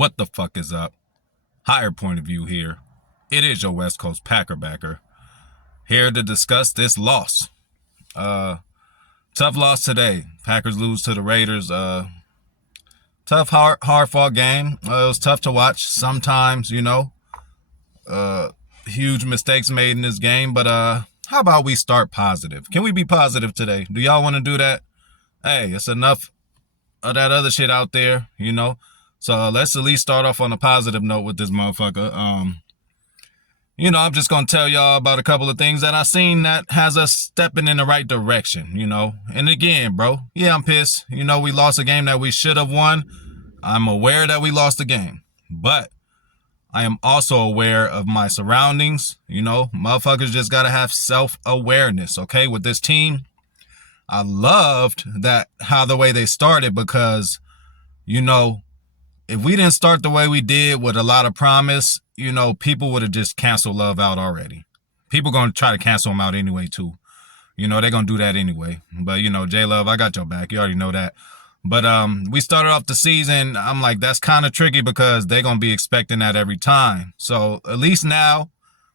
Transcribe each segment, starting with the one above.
What the fuck is up? Higher point of view here. It is your West Coast Packer backer. Here to discuss this loss. Tough loss today. Packers lose to the Raiders. Tough, hard fought game. It was tough to watch sometimes, huge mistakes made in this game. But how about we start positive? Can we be positive today? Do y'all want to do that? Hey, it's enough of that other shit out there, So let's at least start off on a positive note with this motherfucker. I'm just going to tell y'all about a couple of things that I seen that has us stepping in the right direction, And again, bro, yeah, I'm pissed. We lost a game that we should have won. I'm aware that we lost the game. But I am also aware of my surroundings. Motherfuckers just got to have self-awareness, okay, with this team. I loved how the way they started because, if we didn't start the way we did with a lot of promise, people would have just canceled Love out already. People going to try to cancel him out anyway, too. They're going to do that anyway. But, J Love, I got your back. You already know that. But we started off the season. I'm like, that's kind of tricky because they're going to be expecting that every time. So at least now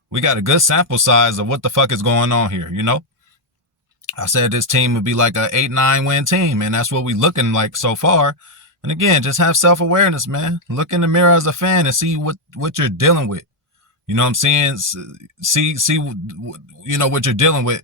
we got a good sample size of what the fuck is going on here, I said this team would be like a 8-9 win team, and that's what we looking like so far. And again, just have self-awareness, man. Look in the mirror as a fan and see what you're dealing with. You know what I'm saying? See what you're dealing with.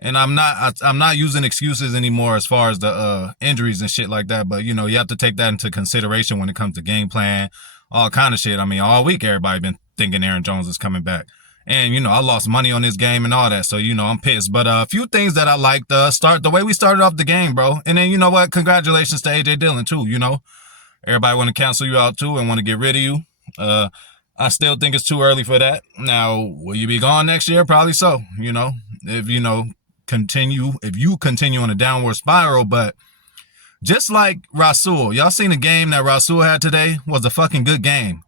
And I'm not using excuses anymore as far as the injuries and shit like that. But you have to take that into consideration when it comes to game plan, all kind of shit. I mean, all week everybody been thinking Aaron Jones is coming back. And, I lost money on this game and all that. So, I'm pissed. But a few things that I liked, the way we started off the game, bro. And then, you know what? Congratulations to A.J. Dillon, too, Everybody want to cancel you out, too, and want to get rid of you. I still think it's too early for that. Now, will you be gone next year? Probably so, if you continue on a downward spiral. But just like Rasul, y'all seen the game that Rasul had today was a fucking good game.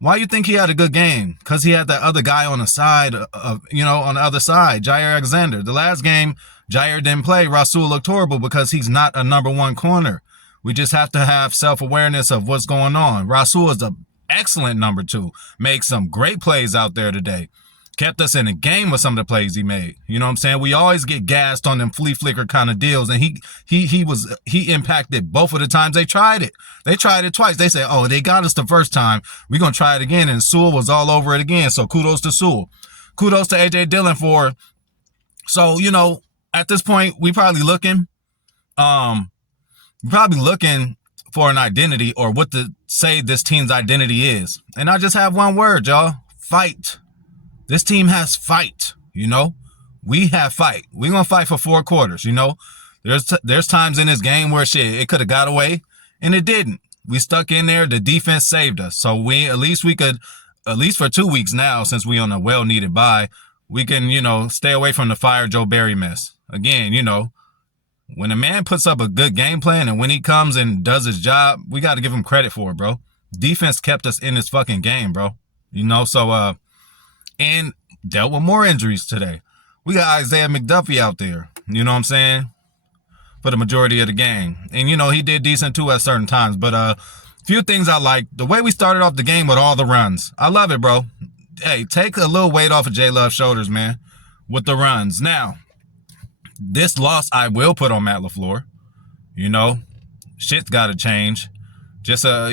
Why you think he had a good game? Because he had that other guy on the side on the other side, Jair Alexander. The last game, Jair didn't play. Rasul looked horrible because he's not a number one corner. We just have to have self-awareness of what's going on. Rasul is an excellent number two. Made some great plays out there today. Kept us in the game with some of the plays he made. You know what I'm saying? We always get gassed on them flea flicker kind of deals, and he impacted both of the times they tried it. They tried it twice. They said, "Oh, they got us the first time. We're gonna try it again." And Sewell was all over it again. So kudos to Sewell. Kudos to A.J. Dillon for. So at this point, we probably looking for an identity or what to say this team's identity is. And I just have one word, y'all: fight. This team has fight, We have fight. We're going to fight for 4 quarters, There's times in this game where it could have got away, and it didn't. We stuck in there. The defense saved us. So at least for 2 weeks now, since we on a well-needed bye, we can, stay away from the fire Joe Barry mess. Again, when a man puts up a good game plan and when he comes and does his job, we got to give him credit for it, bro. Defense kept us in this fucking game, bro. So, and dealt with more injuries today. We got Isaiah McDuffie out there, you know what I'm saying, for the majority of the game. And, he did decent too at certain times. But few things I like. The way we started off the game with all the runs. I love it, bro. Hey, take a little weight off of J Love's shoulders, man, with the runs. Now, this loss I will put on Matt LaFleur. Shit's got to change. Just a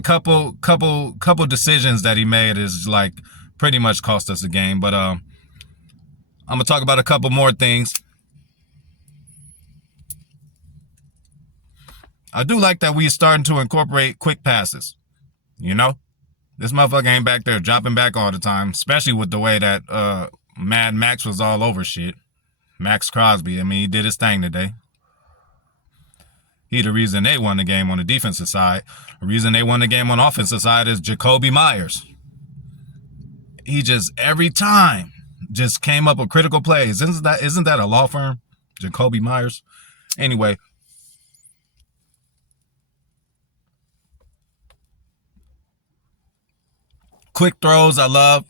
couple decisions that he made is like pretty much cost us a game. But I'm gonna talk about a couple more things. I do like that we starting to incorporate quick passes. This motherfucker ain't back there dropping back all the time, especially with the way that Mad Max was all over shit. Max Crosby, he did his thing today. He the reason they won the game on the defensive side. The reason they won the game on the offensive side is Jacoby Myers. He just every time just came up with critical plays. Isn't that a law firm? Jacoby Myers. Anyway. Quick throws, I love.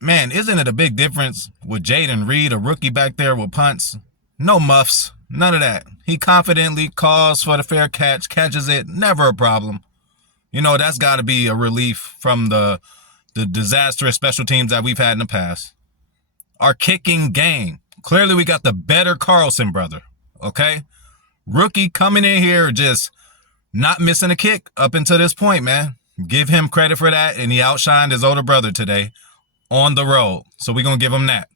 Man, isn't it a big difference with Jaden Reed, a rookie back there with punts? No muffs. None of that. He confidently calls for the fair catch, catches it, never a problem. You know, that's got to be a relief from the disastrous special teams that we've had in the past. Our kicking game. Clearly, we got the better Carlson brother, okay? Rookie coming in here just not missing a kick up until this point, man. Give him credit for that, and he outshined his older brother today on the road. So we're going to give him that.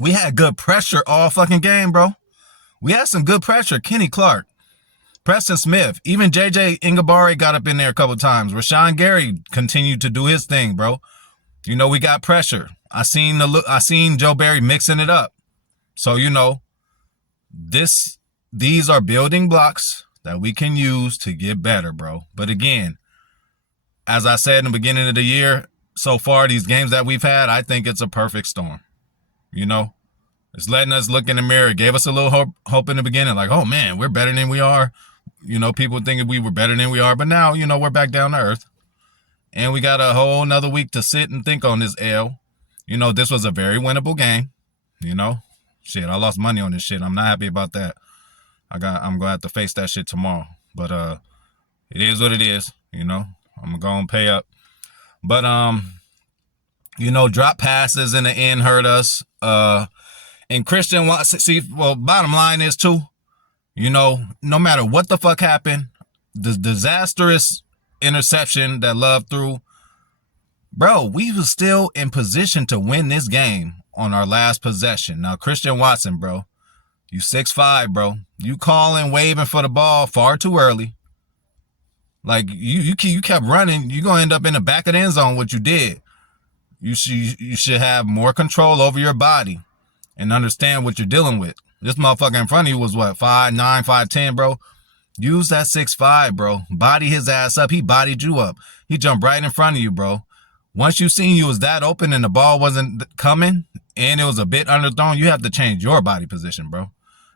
We had good pressure all fucking game, bro. We had some good pressure. Kenny Clark, Preston Smith, even JJ Ingabari got up in there a couple times. Rashawn Gary continued to do his thing, bro. You know, we got pressure. I seen Joe Barry mixing it up. So, you know, these are building blocks that we can use to get better, bro. But again, as I said in the beginning of the year, so far, these games that we've had, I think it's a perfect storm. You know, it's letting us look in the mirror. It gave us a little hope in the beginning, like, oh man, we're better than we are. You know, people thinking we were better than we are, but now, you know, we're back down to earth. And we got a whole nother week to sit and think on this L. You know, this was a very winnable game. You know, shit, I lost money on this shit. I'm not happy about that. I'm gonna have to face that shit tomorrow. But it is what it is. You know, I'm gonna go and pay up. But you know, drop passes in the end hurt us. And Christian Watson, see, well, bottom line is too, you know, no matter what the fuck happened, the disastrous interception that Love threw, bro, we was still in position to win this game on our last possession. Now, Christian Watson, bro, you 6'5", bro. You calling, waving for the ball far too early. Like, you kept running, you're going to end up in the back of the end zone, what you did. You should have more control over your body and understand what you're dealing with. This motherfucker in front of you was what, 5'9", 5'10", bro? Use that 6'5", bro. Body his ass up. He bodied you up. He jumped right in front of you, bro. Once you seen you was that open and the ball wasn't coming and it was a bit underthrown, you have to change your body position, bro.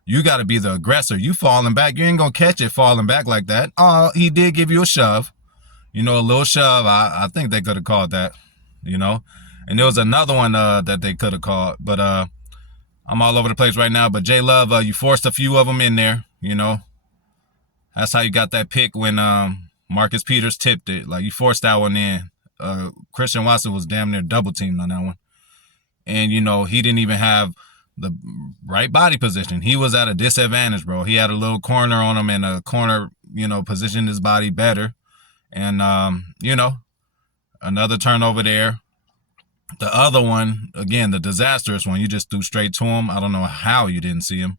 You got to be the aggressor. You falling back, you ain't going to catch it falling back like that. Oh, he did give you a shove. You know, a little shove. I think they could have called that, you know. And there was another one that they could have called. But I'm all over the place right now. But J Love, you forced a few of them in there, you know. That's how you got that pick when Marcus Peters tipped it. Like, you forced that one in. Christian Watson was damn near double teamed on that one. And, you know, he didn't even have the right body position. He was at a disadvantage, bro. He had a little corner on him, and a corner, you know, positioned his body better. And, you know, another turnover there. The other one, again, the disastrous one, you just threw straight to him. I don't know how you didn't see him.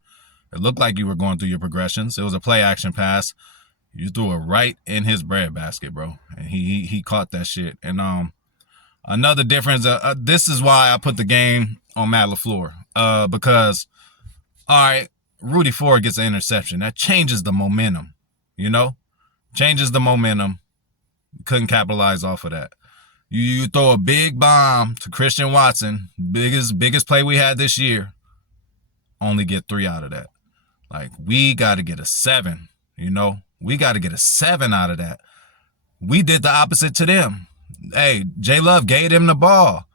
It looked like you were going through your progressions. It was a play action pass. You threw it right in his breadbasket, bro. And he caught that shit. And another difference, this is why I put the game on Matt LaFleur. Because, all right, Rudy Ford gets an interception. That changes the momentum, you know? Changes the momentum. Couldn't capitalize off of that. You throw a big bomb to Christian Watson, biggest play we had this year, only get 3 out of that. Like, we got to get a 7, you know? We got to get a 7 out of that. We did the opposite to them. Hey, J Love gave them the ball.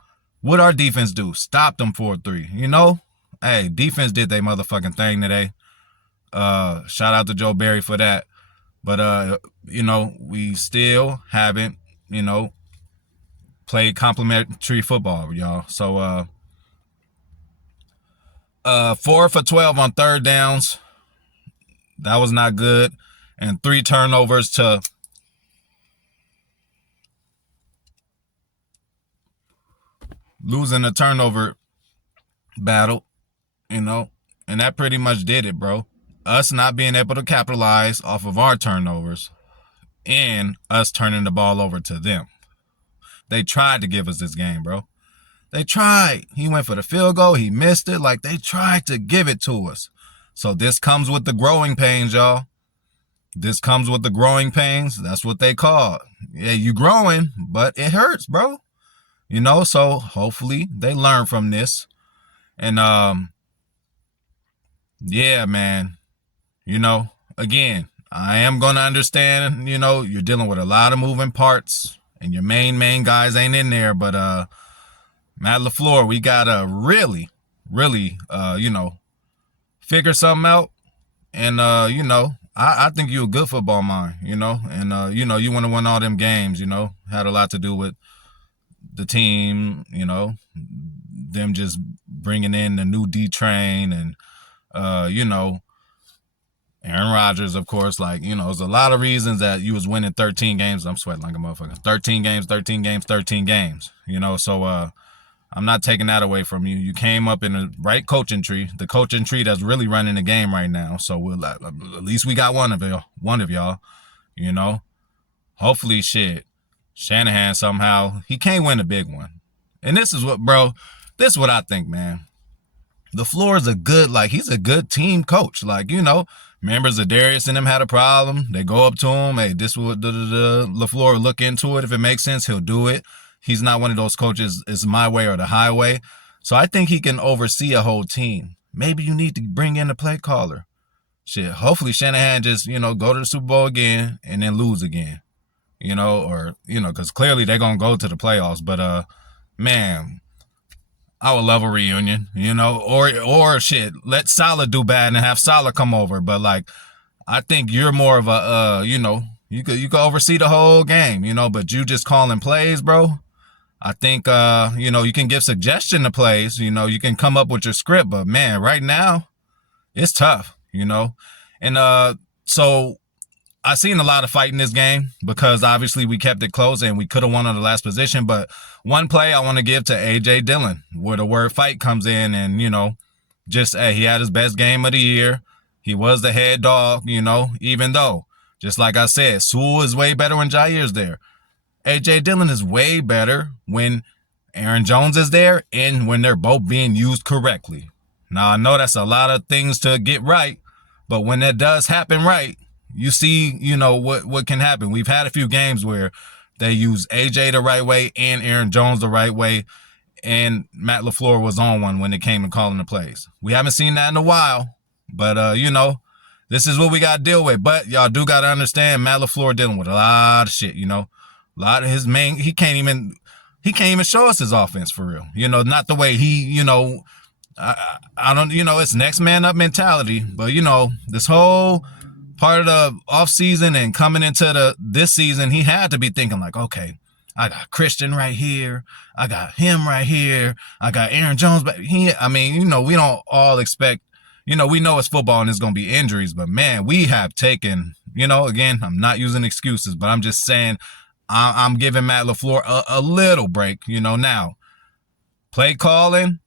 What our defense do? Stop them 4-3, you know? Hey, defense did their motherfucking thing today. Shout out to Joe Barry for that. But, you know, we still haven't, you know, played complimentary football, y'all. So, 4 for 12 on third downs. That was not good. And 3 turnovers to losing the turnover battle, you know. And that pretty much did it, bro. Us not being able to capitalize off of our turnovers and us turning the ball over to them. They tried to give us this game, bro. They tried. He went for the field goal. He missed it. Like, they tried to give it to us. So this comes with the growing pains, y'all. This comes with the growing pains. That's what they call it. Yeah, you growing, but it hurts, bro. You know, so hopefully they learn from this. And, yeah, man, you know, again, I am going to understand, you know, you're dealing with a lot of moving parts and your main guys ain't in there. But Matt LaFleur, we got to really, you know, figure something out. And I think you're a good football mind, and you want to win all them games. Had a lot to do with the team, them just bringing in the new D train and Aaron Rodgers, of course. Like, there's a lot of reasons that you was winning 13 games. I'm sweating like a motherfucker. 13 games, 13 games, 13 games. So I'm not taking that away from you. You came up in the right coaching tree, the coaching tree that's really running the game right now. So at least we got one of y'all. Hopefully, shit, Shanahan somehow he can't win a big one. And this is what I think, man. LaFleur is he's a good team coach. Members of Darius and them had a problem. They go up to him. Hey, this will LaFleur will look into it. If it makes sense, he'll do it. He's not one of those coaches, it's my way or the highway. So I think he can oversee a whole team. Maybe you need to bring in a play caller. Shit, hopefully Shanahan just, go to the Super Bowl again and then lose again. Because clearly they're going to go to the playoffs. But, man, I would love a reunion, or shit, let Salah do bad and have Salah come over. But, I think you're more of a, you could oversee the whole game, but you just calling plays, bro. I think, you can give suggestion to plays, you can come up with your script, but man, right now it's tough, and, so I seen a lot of fight in this game because obviously we kept it close and we could have won on the last position. But one play I want to give to A.J. Dillon where the word fight comes in and, he had his best game of the year. He was the head dog, even though, just like I said, Sewell is way better when Jair's there. A.J. Dillon is way better when Aaron Jones is there and when they're both being used correctly. Now, I know that's a lot of things to get right, but when that does happen right, you see, what can happen. We've had a few games where they use A.J. the right way and Aaron Jones the right way, and Matt LaFleur was on one when it came to calling the plays. We haven't seen that in a while, but, this is what we got to deal with. But y'all do got to understand Matt LaFleur dealing with a lot of shit, A lot of his he can't even show us his offense for real. Not the way he, I don't, it's next man up mentality. But, this whole part of the offseason and coming into this season, he had to be thinking like, okay, I got Christian right here. I got him right here. I got Aaron Jones. But we don't all expect, we know it's football and it's going to be injuries. But, man, we have taken, again, I'm not using excuses, but I'm just saying I'm giving Matt LaFleur a little break, now. Play calling,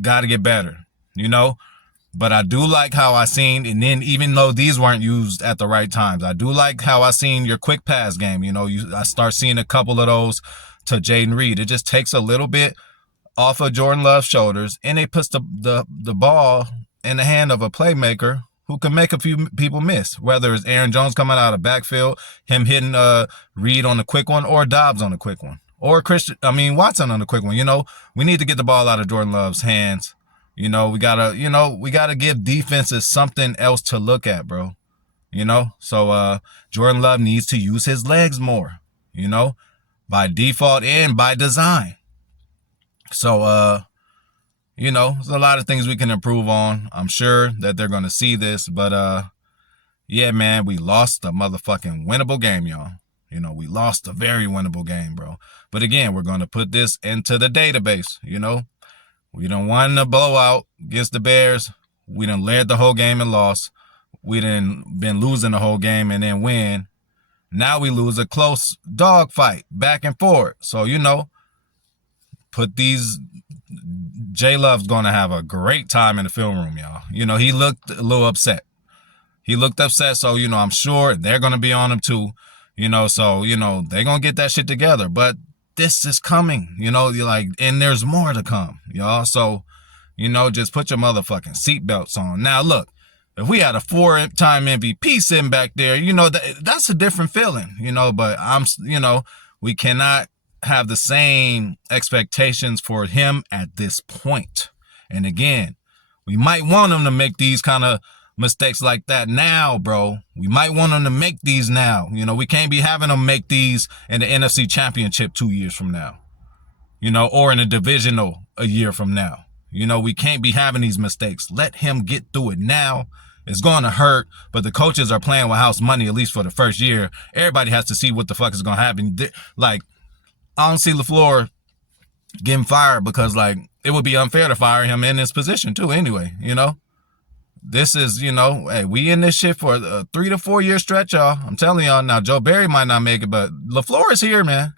got to get better, But I do like how I seen, and then even though these weren't used at the right times, I do like how I seen your quick pass game. I start seeing a couple of those to Jaden Reed. It just takes a little bit off of Jordan Love's shoulders, and it puts the ball in the hand of a playmaker who can make a few people miss, whether it's Aaron Jones coming out of backfield, him hitting Reed on the quick one, or Dobbs on the quick one, or Watson on the quick one. We need to get the ball out of Jordan Love's hands. We gotta give defenses something else to look at, bro. So Jordan Love needs to use his legs more, by default and by design. So, there's a lot of things we can improve on. I'm sure that they're going to see this, but, yeah, man, we lost a motherfucking winnable game, y'all. We lost a very winnable game, bro. But again, we're going to put this into the database, We done won the blowout against the Bears. We done led the whole game and lost. We done been losing the whole game and then win. Now we lose a close dog fight back and forth. So, put these. J Love's going to have a great time in the film room, y'all. He looked a little upset. So, I'm sure they're going to be on him too. So, they're going to get that shit together. But this is coming, and there's more to come, y'all. So, just put your motherfucking seatbelts on. Now, look, if we had a 4-time MVP sitting back there, that's a different feeling, but we cannot have the same expectations for him at this point. And again, we might want him to make these kind of mistakes like that now, bro. We might want him to make these now. We can't be having him make these in the NFC Championship 2 years from now, or in a divisional a year from now. You know, we can't be having these mistakes. Let him get through it now. It's going to hurt, but the coaches are playing with house money, at least for the first year. Everybody has to see what the fuck is going to happen. Like, I don't see LaFleur getting fired because, like, it would be unfair to fire him in this position, too, anyway, you know? This is, you know, hey, we in this shit for a 3 to 4 year stretch, y'all. I'm telling y'all now, Joe Barry might not make it, but LaFleur is here, man.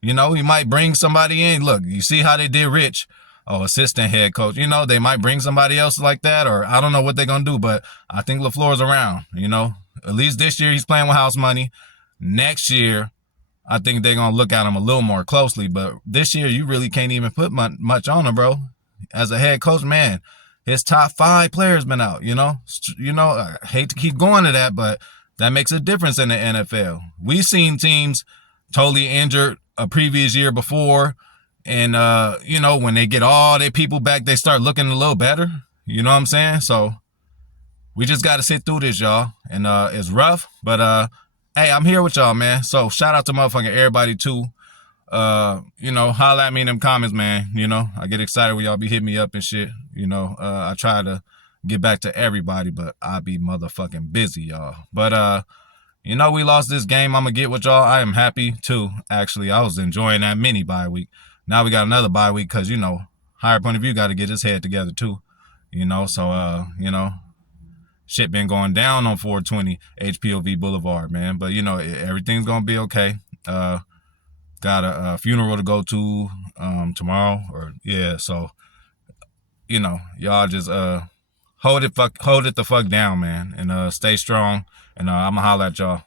You know, he might bring somebody in. Look, you see how they did Rich, assistant head coach. You know, they might bring somebody else like that, or I don't know what they're going to do, but I think LaFleur's around, you know. At least this year he's playing with house money. Next year, I think they're going to look at him a little more closely, but this year you really can't even put much on him, bro. As a head coach, man, his top 5 players been out, you know. I hate to keep going to that, but that makes a difference in the NFL. We've seen teams totally injured a previous year before, and you know, when they get all their people back, they start looking a little better. You know what I'm saying? So we just got to sit through this, y'all, and it's rough, but hey, I'm here with y'all, man. So shout out to motherfucking everybody too. You know, holla at me in them comments, man. You know, I get excited when y'all be hitting me up and shit. You know, I try to get back to everybody, but I be motherfucking busy, y'all. But you know, we lost this game. I'm gonna get with y'all. I am happy too. Actually, I was enjoying that mini bye week. Now we got another bye week because, you know, higher point of view got to get his head together too. You know, so you know, shit been going down on 420 HPOV Boulevard, man. But you know, everything's gonna be okay. Got a funeral to go to tomorrow, or yeah. So you know, y'all just hold it the fuck down, man, and stay strong. And I'ma holler at y'all.